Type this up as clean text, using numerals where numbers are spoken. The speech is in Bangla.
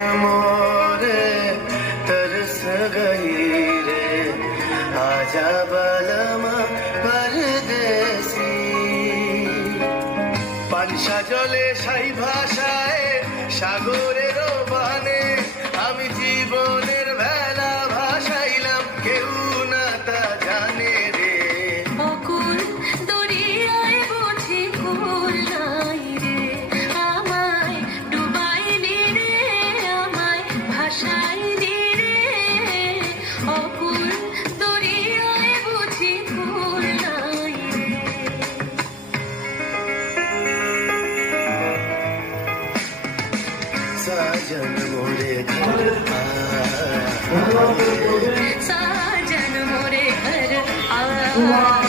मोरे तरस गई रे आजा बालमा परदेसी पानिशा जले साई भाषाয় সাগরের বানে আমি জীবনের বেলা ভাসাইলাম কেউ না তা জানে রে অকুল দরিয়ায় বুঝি কুল নাই রে আমায় ডুবাইলি রে আমায় ভাসাইলি রে অকুল দরিয়ায় বুঝি কুল নাই রে साजन मोरे घर साजन मोरे घर आ